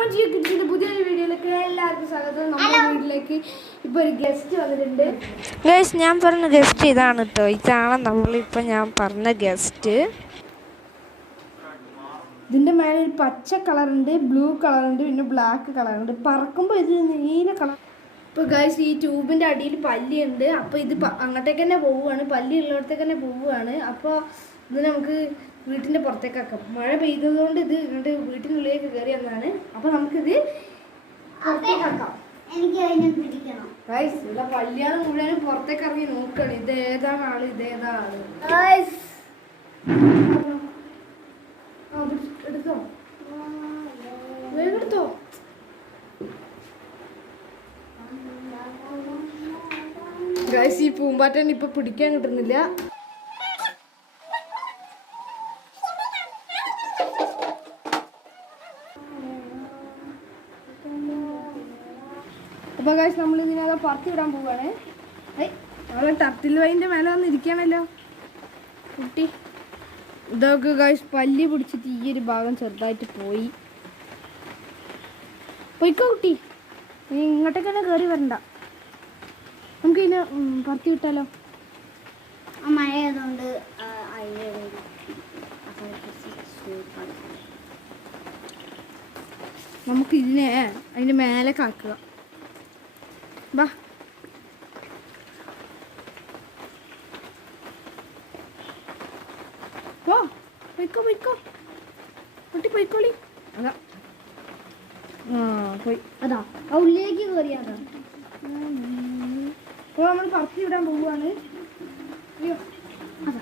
പുതിയൊരു വീഡിയോയിലേക്ക് എല്ലാവർക്കും സ്വാഗതം. നമ്മുടെ വീട്ടിലേക്ക് ഇപ്പോൾ ഒരു ഗസ്റ്റ് വന്നിട്ടുണ്ട്. ഗൈസ്, ഞാൻ പറഞ്ഞ ഗസ്റ്റ് ഇതാണ് കേട്ടോ. ഇതാണ് നമ്മളിപ്പോൾ ഞാൻ പറഞ്ഞ ഗസ്റ്റ്. ഇതിൻ്റെ മേലെ ഒരു പച്ച കളറുണ്ട്, ബ്ലൂ കളറുണ്ട്, പിന്നെ ബ്ലാക്ക് കളറുണ്ട്. പറക്കുമ്പോൾ ഇത് നീല കളർ. ഇപ്പോൾ ഗൈസ്, ഈ ട്യൂബിൻ്റെ അടിയിൽ പല്ലിയുണ്ട്. അപ്പോൾ ഇത് അങ്ങോട്ടേക്ക് തന്നെ പോവുകയാണ്, പല്ലി ഉള്ളിടത്തേക്ക് തന്നെ പോവുകയാണ്. അപ്പോൾ ഇത് നമുക്ക് വീട്ടിൻ്റെ പുറത്തേക്കാക്കാം. മഴ പെയ്തതുകൊണ്ട് ഇത് ഇങ്ങോട്ട് വീട്ടിനുള്ളിലേക്ക് കയറി വന്നതാണ്. അപ്പോൾ നമുക്കിത് പുറത്തേക്കാക്കാം. ഗൈസ്, ഇവിടെ പല്ലിയാണ് മുഴുവനും പുറത്തേക്ക് ഇറങ്ങി നോക്കുകയാണ്. ഇതേതാണ് ആള്, ഇതേതാണ് ആള്. എടുത്തോ, വേഗം എടുത്തോ. ഗൈസ്, ഈ പൂമ്പാറ്റൻ ഇപ്പൊ പിടിക്കാൻ കിട്ടുന്നില്ല. അപ്പൊ ഗൈസ്, നമ്മൾ ഇതിനകം പറത്തി വിടാൻ പോവാണ്. നമ്മളെ ടർട്ടിൽ വൈൻ്റെ മേലെ വന്ന് ഇരിക്കണല്ലോ കുട്ടി. ഇതൊക്കെ ഗൈസ്, പല്ലി പിടിച്ചിട്ട് ഈ ഒരു ഭാഗം ചെറുതായിട്ട് പോയിക്കോ കുട്ടി, നീ ഇങ്ങോട്ടേക്ക് തന്നെ കയറി വരണ്ട. നമുക്ക് ഇതിനെ പറത്തി വിട്ടാലോ? മഴ ആയതുകൊണ്ട് നമുക്ക് ഇതിനെ അതിൻ്റെ മേലേക്ക് ആക്കുക. വാ, പോയിക്കോ കുട്ടി, പോയിക്കോളി. അതാ പോയി, അതാ ആ ഉള്ളിലേക്ക് കയറിയാതാ. അപ്പോൾ നമ്മൾ പറത്തി വിടാൻ പോവുകയാണ്. അയ്യോ, അതാ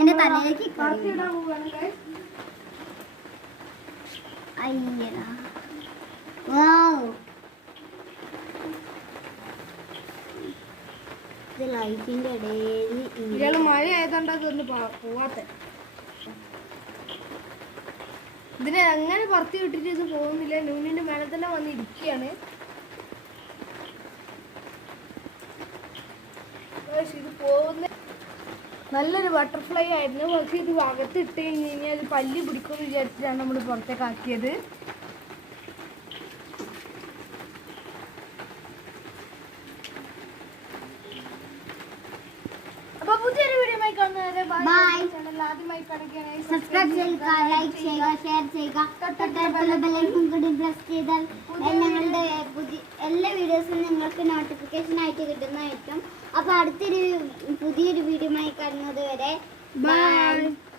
എന്റെ തലയിലേക്ക് പറത്തി വിടാൻ പോവുകയാണ്. അയ്യടാ, വാവ്, ഇത് ലൈറ്റിന്റെ ഇടയിൽ ഇയാള് മഴ ആയതുകൊണ്ട് അതൊന്ന് പോവാത്ത. ഇതിനെ എങ്ങനെ പറത്തി വിട്ടിട്ട് ഇത് പോകുന്നില്ല. നൂനിന്റെ മേലെ തന്നെ വന്ന് ഇരിക്കുകയാണ്. ഇത് പോകുന്ന നല്ലൊരു ബട്ടർഫ്ലൈ ആയിരുന്നു. പക്ഷെ ഇത് അകത്ത് ഇട്ട് കഴിഞ്ഞ് കഴിഞ്ഞാൽ അത് പല്ലി പിടിക്കുമെന്ന് വിചാരിച്ചിട്ടാണ് നമ്മൾ പുറത്തേക്ക് ആക്കിയത്. അപ്പൊ പുതിയൊരു വീഡിയോ കാണുന്നവരെ ആദ്യമായി പഠിക്കുകയാണെങ്കിൽ സബ്സ്ക്രൈബ് ചെയ്യുക, ലൈക്ക് ചെയ്യുക, ഷെയർ ചെയ്യുക, തൊട്ടടുത്തുള്ള ബെല്ലൈക്കൺ കൂടി പ്രസ് ചെയ്താൽ ഞങ്ങളുടെ എല്ലാ വീഡിയോസും നിങ്ങൾക്ക് നോട്ടിഫിക്കേഷൻ ആയിട്ട് കിട്ടുന്നതായിരിക്കും. അപ്പോൾ പുതിയൊരു വീഡിയോ കാണുന്നത് വരെ ബൈ.